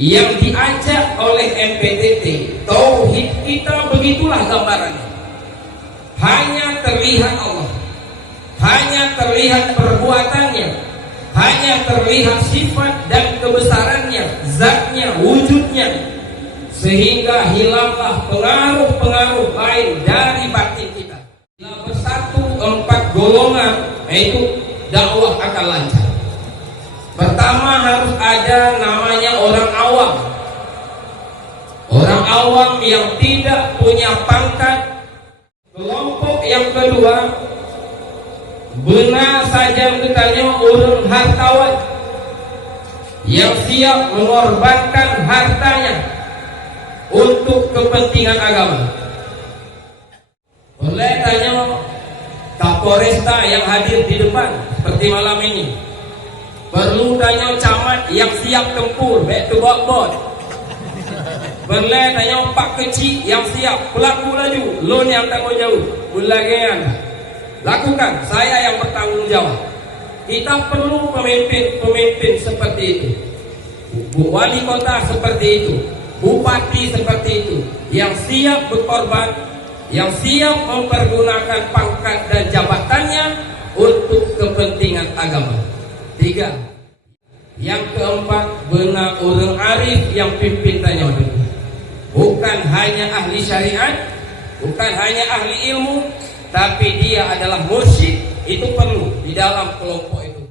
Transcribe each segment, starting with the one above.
yang diajak oleh MPTT. Tauhid kita begitulah gambarannya. Hanya terlihat Allah, hanya terlihat perbuatannya, hanya terlihat sifat dan kebesarannya, zatnya, wujudnya, sehingga hilanglah pengaruh-pengaruh lain dari batin kita. Bila bersatu 4 golongan, yaitu dakwah akan lancar. Pertama harus ada namanya orang awam. Orang awam yang tidak punya pangkat. Kelompok yang kedua, benar saja bertanya orang hartawan yang siap mengorbankan hartanya untuk kepentingan agama. Boleh tanya Kapolresta yang hadir di depan seperti malam ini. Perlu tanya camat yang siap tempur, back to backboard. Boleh tanya Pak Kecil yang siap pelaku laju, loan yang tanggung jauh, ulagian. Lakukan, saya yang bertanggung jawab. Kita perlu pemimpin-pemimpin seperti itu. Wali kota seperti itu, bupati seperti itu, yang siap berkorban, yang siap mempergunakan pangkat dan jabatannya untuk kepentingan agama. 3. Yang keempat, benar orang arif yang pimpin tanya. Bukan hanya ahli syariat, bukan hanya ahli ilmu, tapi dia adalah mursyid. Itu perlu di dalam kelompok itu.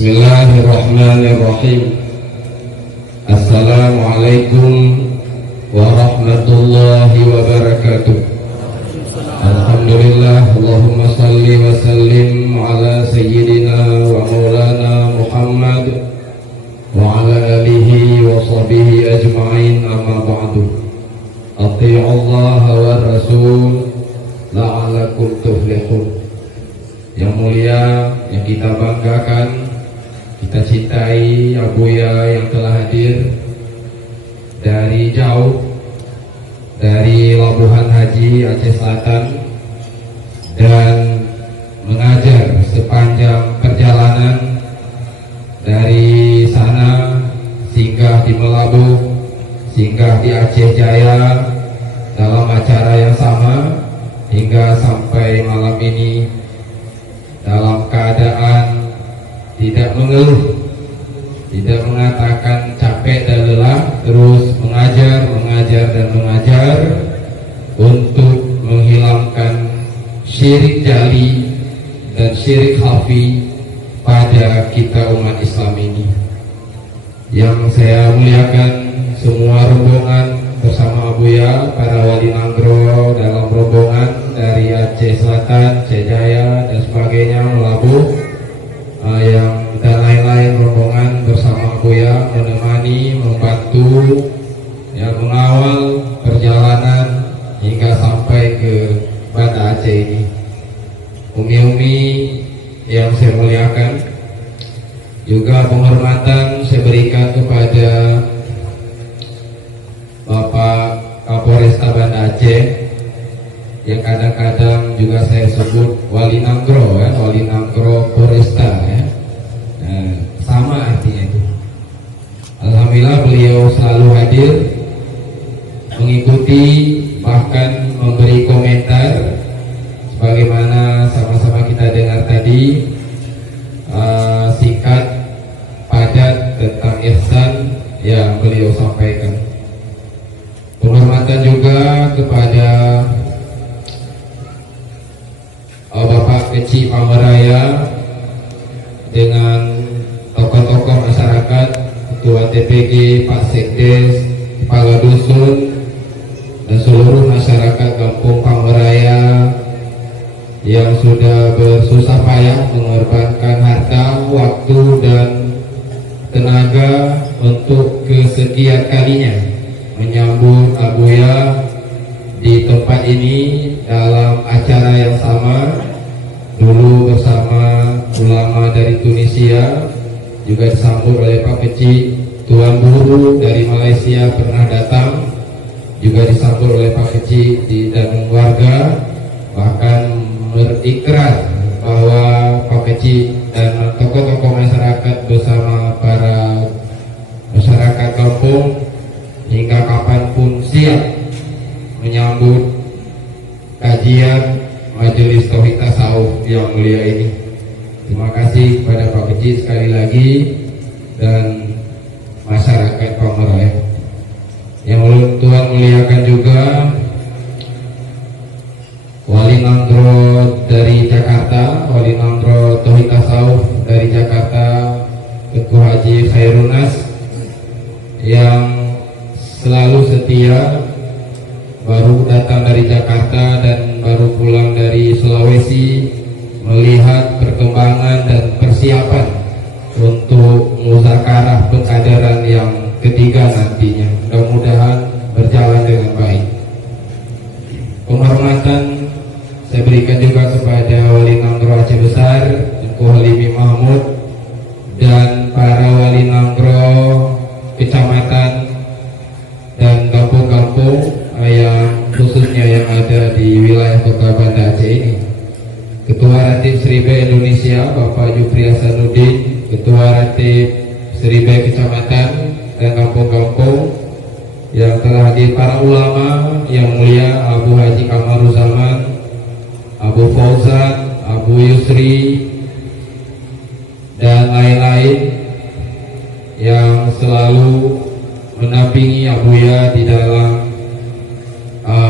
Bismillahirrahmanirrahim. Assalamualaikum warahmatullahi wabarakatuh. Alhamdulillah, Allahumma salli wa sallim ala sayyidina wa maulana Muhammad wa ala alihi wa sahbihi ajma'in, amma ba'du. Ati'u Allah wa Rasul la'alakum tuflihun. Yang mulia, yang kita banggakan, kita cintai Abuya yang telah hadir dari jauh, dari Labuhan Haji Aceh Selatan, dan mengajar sepanjang perjalanan dari sana singgah di Melabuh, singgah di Aceh Jaya dalam acara yang sama hingga sampai malam ini dalam keadaan tidak mengeluh, tidak mengatakan capek dan lelah, terus mengajar dan mengajar untuk menghilangkan syirik jali dan syirik khafi pada kita umat Islam ini. Yang saya muliakan semua rombongan bersama Abuya, para wali Nanggro dalam rombongan dari Aceh Selatan, Aceh Jaya dan sebagainya, Melabuh, yang dan lain-lain rombongan bersama Abuya menemani, membantu, yang mengawal perjalanan hingga sampai ke Banda Aceh ini. Umi-umi yang saya muliakan, juga penghormatan saya berikan kepada Bapak Kapolresta Banda Aceh yang kadang-kadang juga saya sebut Wali Nanggro, ya, Wali Nanggro Polresta, ya. Nah, sama artinya itu. Alhamdulillah beliau selalu hadir, mengikuti, bahkan memberi komentar Kecil Pameraya dengan tokoh-tokoh masyarakat, Ketua TPG, Pak Sekdes, Kepala Dusun, dan seluruh masyarakat Kampung Pameraya yang sudah bersusah payah mengorbankan harta, waktu, dan tenaga untuk kesekian kalinya menyambut Abuya di tempat ini dalam acara yang sama. Dulu bersama ulama dari Tunisia, juga disambut oleh Pak Kecil. Tuan Guru dari Malaysia pernah datang, juga disambut oleh Pak Kecil dan warga, bahkan berikrar bahwa Pak Kecil dan tokoh-tokoh masyarakat bersama para masyarakat kampung hingga kapanpun siap menyambut kajian Majelis Tauhid Tasawuf yang mulia ini. Terima kasih kepada Pak Kecil sekali lagi dan masyarakat Pameraya. Yang Tuhan muliakan juga Wali Nangro dari Jakarta, Wali Nangro Tauhid Tasawuf dari Jakarta, Teguh Haji Khairunas, yang selalu setia, baru datang dari Jakarta dan baru pulang dari Sulawesi, melihat perkembangan dan persiapan untuk muzakarah pengkaderan yang ketiga nantinya. Mudah-mudahan berjalan dengan baik. Penghormatan saya berikan juga kepada Wali Nangro Aceh Besar, Tengku Halimi Mahmud, dan para Wali Nangro kecamatan dan kampung-kampung yang khususnya yang ada di wilayah Kota Banda Aceh ini. Ketua Ratib Seribe Indonesia Bapak Jupri Hasanuddin, Ketua Ratib Seribe Kecamatan dan kampung-kampung yang telah hadir, para ulama yang mulia, Abu Haji Kamaruzzaman, Abu Fauzan, Abu Yusri, dan lain-lain yang selalu menampingi Abuya di dalam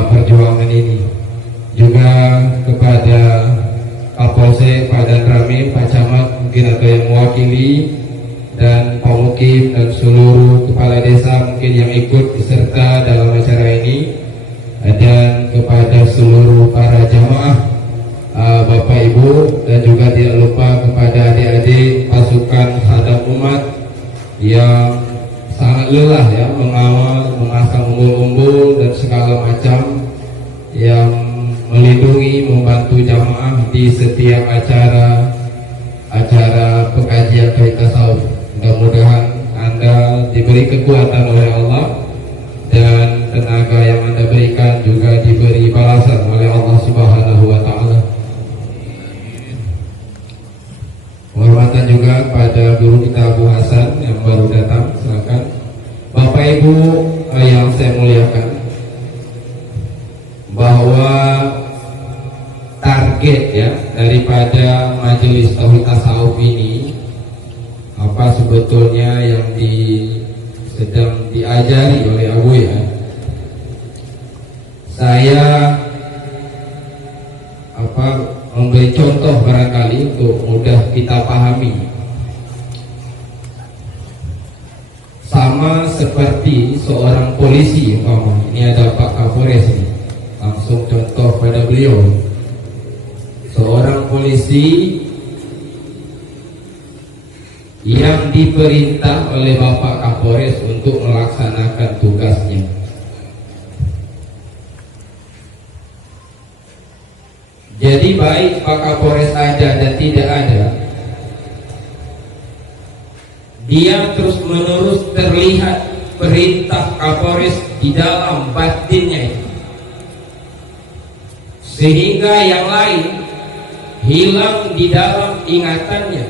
perjuangan ini. Juga kepada Kapolsek Padan Ramil, Pak Camat mungkin ada yang mewakili, dan Pak Mukim dan seluruh kepala desa mungkin yang ikut serta dalam acara ini, dan kepada seluruh para jamaah, Bapak Ibu, dan juga tidak lupa kepada adik-adik pasukan Hadap Umat yang sangat lelah ya mengawal, memasang umbul-umbul dan segala macam yang melindungi, membantu jamaah di setiap acara pengajian Tauhid Tasawuf. Mudah-mudahan Anda diberi kekuatan oleh Allah dan tenaga yang Anda berikan juga diberi balasan oleh Allah Subhanahu wa taala. Penghormatan juga pada guru kita Abu Hasan yang baru datang, silakan. Bapak Ibu yang saya muliakan, bahwa target ya daripada Majelis Tauhid Tasawuf ini, apa sebetulnya yang sedang diajari oleh Abuya. Saya memberi contoh barangkali untuk mudah kita pahami. Sama seperti seorang polisi, ini ada Pak Kapolres ini, langsung contoh pada beliau. Seorang polisi yang diperintah oleh Bapak Kapolres untuk melaksanakan tugasnya. Jadi baik Pak Kapolres ada dan tidak ada, dia terus menerus terlihat perintah Kapolres di dalam batinnya itu, sehingga yang lain hilang di dalam ingatannya.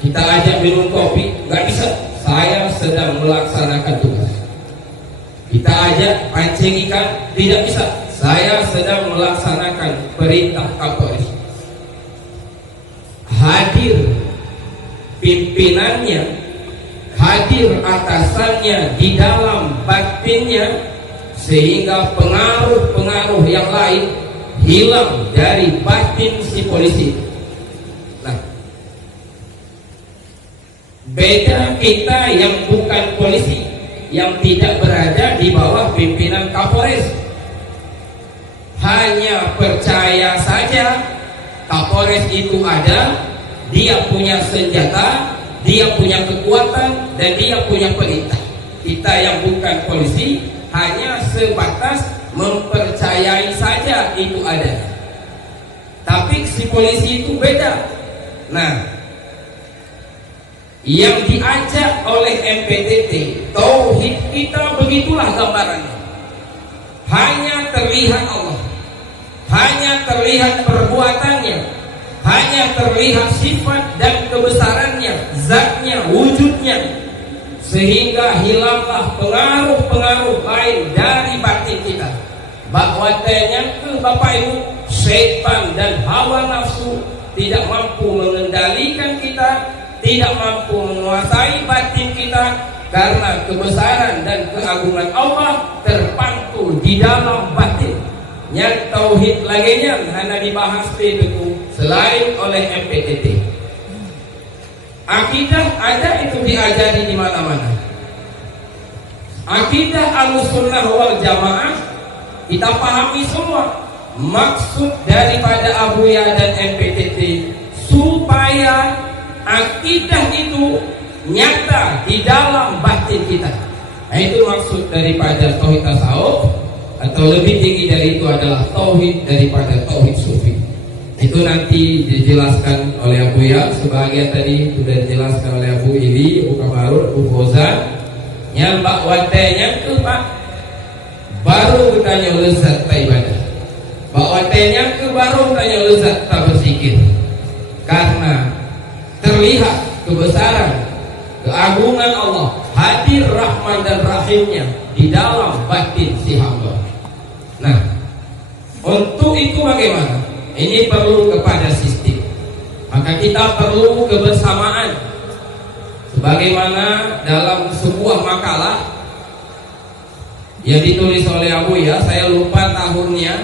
Kita ajak minum kopi, nggak bisa, saya sedang melaksanakan tugas. Kita ajak pancing ikan, tidak bisa, saya sedang melaksanakan perintah Kapolres. Hadir pimpinannya, hadir atasannya di dalam batinnya, sehingga pengaruh-pengaruh yang lain hilang dari batin si polisi. Nah, beda kita yang bukan polisi, yang tidak berada di bawah pimpinan Kapolres, hanya percaya saja Kapolres itu ada, dia punya senjata, dia punya kekuatan, dan dia punya perintah. Kita yang bukan polisi hanya sebatas mempercayai saja itu ada. Tapi si polisi itu beda. Nah, yang diajak oleh MPTT, tauhid kita begitulah gambarannya. Hanya terlihat Allah, hanya terlihat perbuatannya, hanya terlihat sifat dan kebesarannya, zatnya, wujudnya, sehingga hilanglah pengaruh-pengaruh lain dari batin kita. Bahwa ke Bapak Ibu, setan dan hawa nafsu tidak mampu mengendalikan kita, tidak mampu menguasai batin kita, karena kebesaran dan keagungan Allah terpantul di dalam batin. Yang tauhid laginya hanya dibahas itu selain oleh MPTT. Akidah ada itu diajari di mana-mana. Akidah Ahlussunnah wal Jamaah kita pahami semua. Maksud daripada Abuya dan MPTT supaya akidah itu nyata di dalam batin kita. Nah, itu maksud daripada tauhid tasawuf, atau lebih tinggi dari itu adalah tauhid daripada tauhid sufi. Itu nanti dijelaskan oleh Abuya. Sebagian tadi sudah dijelaskan oleh Abu Ili, Abu Kamarul, Abu Fauzan. Nyambak watenya itu Pak, baru bertanya lezat tak ibadah. Pak watenya ke baru bertanya lezat tak berzikir. Karena terlihat kebesaran, keagungan Allah, hadir Rahman dan Rahimnya di dalam batin si hamba. Nah, untuk itu bagaimana? Ini perlu kepada sistem. Maka kita perlu kebersamaan. Sebagaimana dalam sebuah makalah yang ditulis oleh Abuya, saya lupa tahunnya,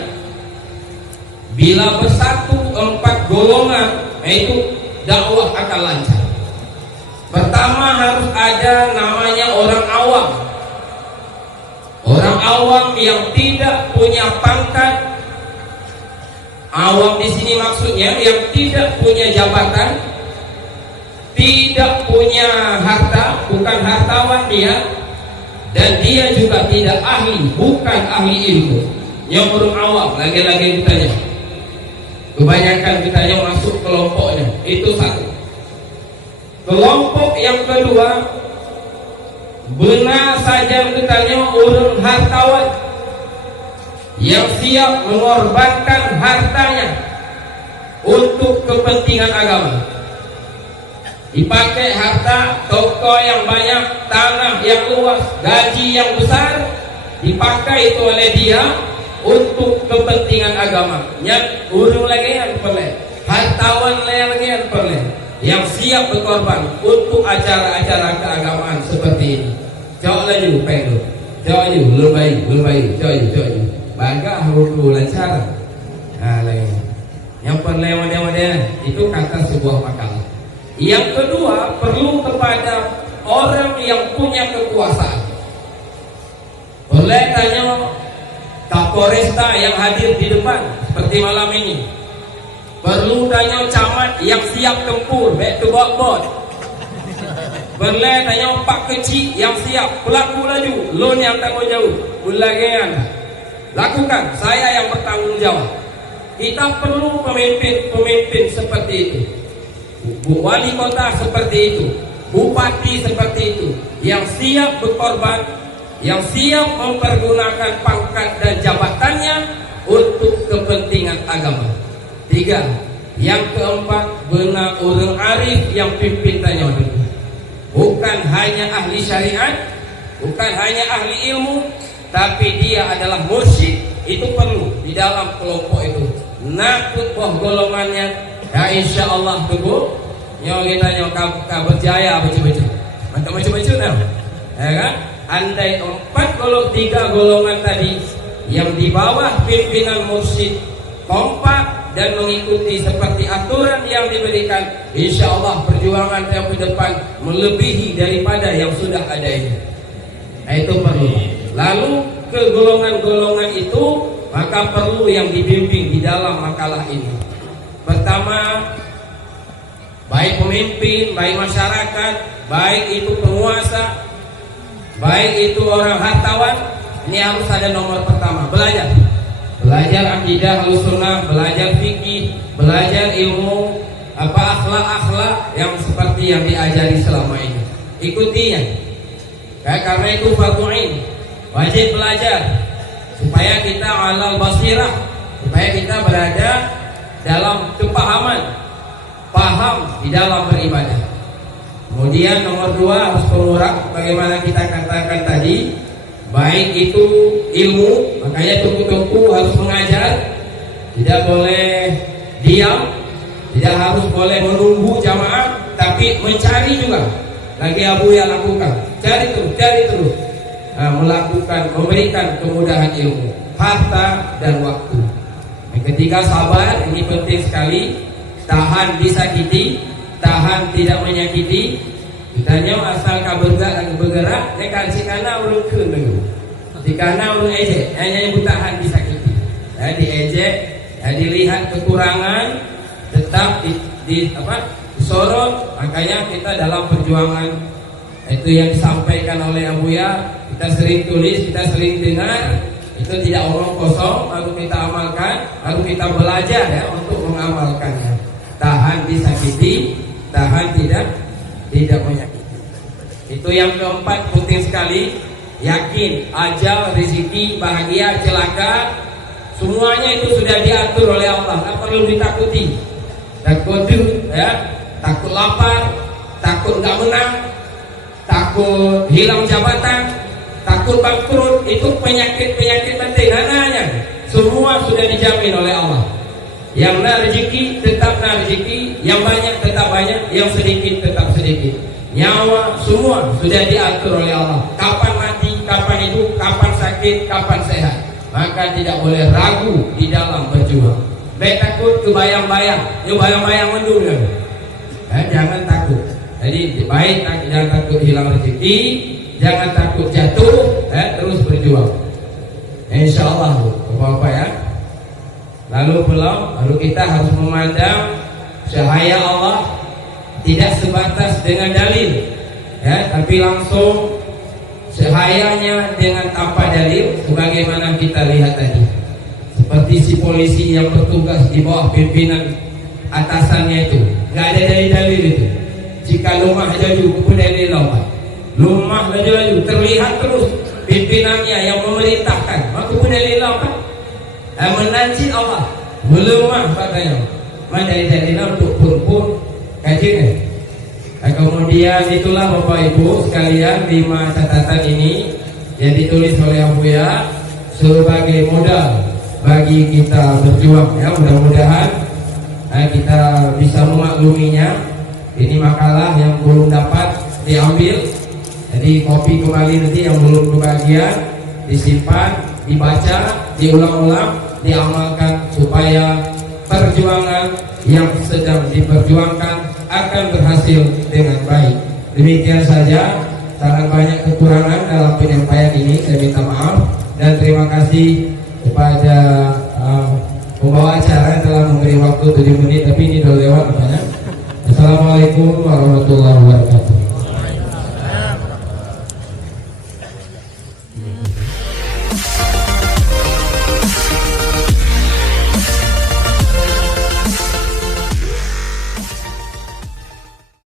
bila bersatu 4 golongan, itu dakwah akan lancar. Pertama harus ada namanya orang awam. Orang awam yang tidak punya pangkat. Awam di sini maksudnya yang tidak punya jabatan, tidak punya harta, bukan hartawan dia, dan dia juga tidak ahli, bukan ahli ilmu. Yang orang awam, lagi-lagi ditanya. Kebanyakan kita yang masuk kelompoknya, itu satu. Kelompok yang kedua, benar saja ditanya orang hartawan yang siap mengorbankan hartanya untuk kepentingan agama. Dipakai harta, toko yang banyak, tanah yang luas, gaji yang besar, dipakai itu oleh dia untuk kepentingan agama. Yang urung lagi yang perlu, hartawan lagi yang perlu, yang siap berkorban untuk acara-acara keagamaan seperti ini. Jauh lagi, pengen, jauh lagi, lebih, jauh. Bangga huruf lancar. Nah, lagi. Yang perlu itu kata sebuah makalah. Yang kedua, perlu kepada orang yang punya kekuasaan. Boleh tanya Kapolresta yang hadir di depan seperti malam ini. Perlu tanya camat yang siap tempur, baik tu bot. Boleh tanya Pak Kecil yang siap pelaku laju, loan yang tanggung jauh, bulagean. Lakukan, saya yang bertanggung jawab. Kita perlu pemimpin seperti itu. Wali kota seperti itu, bupati seperti itu, yang siap berkorban, yang siap mempergunakan pangkat dan jabatannya untuk kepentingan agama. 3. Yang keempat, benar orang arif yang pimpin tanya. Bukan hanya ahli syariat, bukan hanya ahli ilmu, tapi dia adalah mursyid. Itu perlu di dalam kelompok itu. Nakut boh golongannya, ya insya Allah tunggu. Nyawa kita nyawa berjaya baca-baca. Mantap baca-baca nah. Ya kan? Andai 3 golongan tadi yang di bawah pimpinan mursyid kompak dan mengikuti seperti aturan yang diberikan, insya Allah perjuangan yang ke depan melebihi daripada yang sudah ada ini. Nah, itu perlu. Lalu ke golongan-golongan itu maka perlu yang dibimbing di dalam makalah ini. Pertama, baik pemimpin, baik masyarakat, baik itu penguasa, baik itu orang hartawan, ini harus ada nomor pertama, belajar akidah Ahlussunnah, belajar fikih, belajar ilmu akhlak yang seperti yang diajari selama ini. Ikutinya. Karena itu fardu ain, wajib belajar supaya kita alal basirah, supaya kita berada dalam kepahaman, paham di dalam beribadah. Kemudian nomor 2 harus pengurak, bagaimana kita katakan tadi, baik itu ilmu, makanya tungku-tungku harus mengajar, tidak boleh diam, tidak harus boleh menunggu jamaah, tapi mencari juga. Lagi Abu yang lakukan, cari terus, melakukan, memberikan kemudahan ilmu, harta dan waktu. Yang ketiga, sabar, ini penting sekali, tahan disakiti, tahan tidak menyakiti. Ditanya asal bergerak, nekan si kana ulun kena, si kana ulun ejek, hanya yang tahan disakiti. Diejek, dilihat kekurangan, tetap disorot. Makanya kita dalam perjuangan itu yang disampaikan oleh Abuya, kita sering tulis, kita sering dengar, itu tidak omong kosong, lalu kita amalkan, lalu kita belajar ya untuk mengamalkannya. Tahan disakiti, tahan tidak menyakiti. Itu yang keempat, penting sekali, yakin ajal, rezeki, bahagia, celaka, semuanya itu sudah diatur oleh Allah, nggak perlu ditakuti. Takut ya, takut lapar, takut nggak menang, takut hilang jabatan, takut bangkrut, itu penyakit penting. Ananya semua sudah dijamin oleh Allah. Yang na rezeki tetap na rezeki, yang banyak tetap banyak, yang sedikit tetap sedikit. Nyawa semua sudah diatur oleh Allah. Kapan mati, kapan hidup, kapan sakit, kapan sehat. Maka tidak boleh ragu di dalam berjuang. Baik takut kebayang-bayang, bayang-bayang mendung ya. Jangan takut. Jadi baik jangan takut hilang rezeki, jangan takut jatuh, terus berjuang. Insya Allah, Bapak ya. Lalu kita harus memandang cahaya Allah tidak sebatas dengan dalil, ya, tapi langsung cahayanya dengan tanpa dalil, sebagaimana kita lihat tadi. Seperti si polisi yang bertugas di bawah pimpinan atasannya itu, nggak ada dalil itu. Jika lumah jaju kemudian lompat, lumah laju terlihat terus pimpinannya yang memerintahkan, maka kemudian lompat. Menanci Allah melemah katanya, dari untuk pun kajian. Kemudian itulah Bapak Ibu sekalian 5 catatan ini yang ditulis oleh Abuya sebagai modal bagi kita berjuang ya. Mudah-mudahan kita bisa memakluminya. Ini makalah yang belum dapat diambil, jadi kopi kembali nanti yang belum kebagian disimpan, dibaca, diulang-ulang, diamalkan supaya perjuangan yang sedang diperjuangkan akan berhasil dengan baik. Demikian saja, sangat banyak kekurangan dalam penyampaian ini, saya minta maaf dan terima kasih kepada pembawa acara yang telah memberi waktu 7 menit, tapi ini sudah lewat katanya. Assalamualaikum warahmatullahi wabarakatuh.